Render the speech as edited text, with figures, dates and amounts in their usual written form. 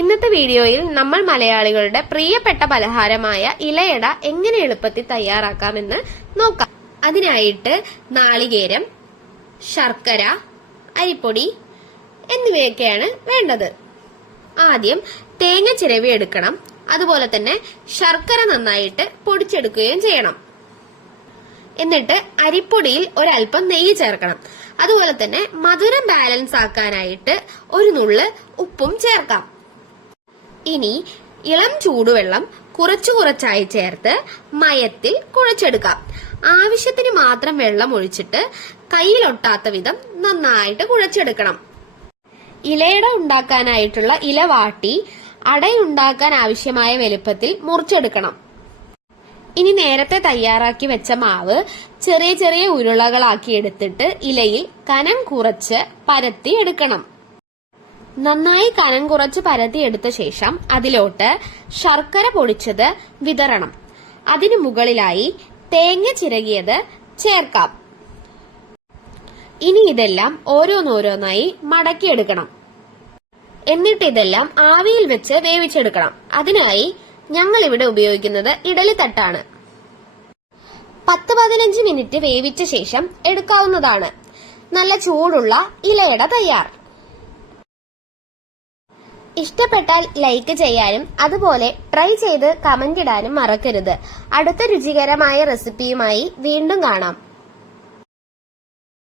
ഇന്നത്തെ വീഡിയോയിൽ നമ്മൾ മലയാളികളുടെ പ്രിയപ്പെട്ട പലഹാരമായ ഇലയട എങ്ങനെ എളുപ്പത്തിൽ തയ്യാറാക്കാമെന്ന് നോക്കാം. അതിനായിട്ട് നാളികേരം, ശർക്കര, അരിപ്പൊടി എന്നിവയൊക്കെയാണ് വേണ്ടത്. ആദ്യം തേങ്ങ ചിരവി എടുക്കണം. അതുപോലെ തന്നെ ശർക്കര നന്നായിട്ട് പൊടിച്ചെടുക്കുകയും ചെയ്യണം. എന്നിട്ട് അരിപ്പൊടിയിൽ ഒരൽപ്പം നെയ്യ് ചേർക്കണം. അതുപോലെ തന്നെ മധുരം ബാലൻസ് ആക്കാനായിട്ട് ഒരു നുള്ള് ഉപ്പും ചേർക്കാം. ഇനി ഇളം ചൂടുവെള്ളം കുറച്ചായി ചേർത്ത് മയത്തിൽ കുഴച്ചെടുക്കാം. ആവശ്യത്തിന് മാത്രം വെള്ളം ഒഴിച്ചിട്ട് കയ്യിലൊട്ടാത്ത വിധം നന്നായിട്ട് കുഴച്ചെടുക്കണം. ഇലയട ഉണ്ടാക്കാനായിട്ടുള്ള ഇല വാട്ടി അടയുണ്ടാക്കാൻ ആവശ്യമായ വലുപ്പത്തിൽ മുറിച്ചെടുക്കണം. ഇനി നേരത്തെ തയ്യാറാക്കി വെച്ച മാവ് ചെറിയ ഉരുളകളാക്കി എടുത്തിട്ട് ഇലയിൽ കനം കുറച്ച് പരത്തി എടുക്കണം. നന്നായി കനം കുറച്ച് പരത്തിയെടുത്ത ശേഷം അതിലോട്ട് ശർക്കര പൊടിച്ചത് വിതറണം. അതിനു മുകളിലായി തേങ്ങ ചിരകിയത് ചേർക്കാം. ഇനി ഇതെല്ലാം ഓരോന്നോരോന്നായി മടക്കിയെടുക്കണം. എന്നിട്ട് ഇതെല്ലാം ആവിയിൽ വെച്ച് വേവിച്ചെടുക്കണം. അതിനായി ഞങ്ങൾ ഇവിടെ ഉപയോഗിക്കുന്നത് ഇഡലിത്തട്ടാണ്. 10-15 മിനിറ്റ് വേവിച്ച ശേഷം എടുക്കാവുന്നതാണ്. നല്ല ചൂടുള്ള ഇലയട തയ്യാർ. ഇഷ്ടപ്പെട്ടാൽ ലൈക്ക് ചെയ്യാനും അതുപോലെ ട്രൈ ചെയ്ത് കമന്റ് ഇടാനും മറക്കരുത്. അടുത്ത രുചികരമായ റെസിപ്പിയുമായി വീണ്ടും കാണാം.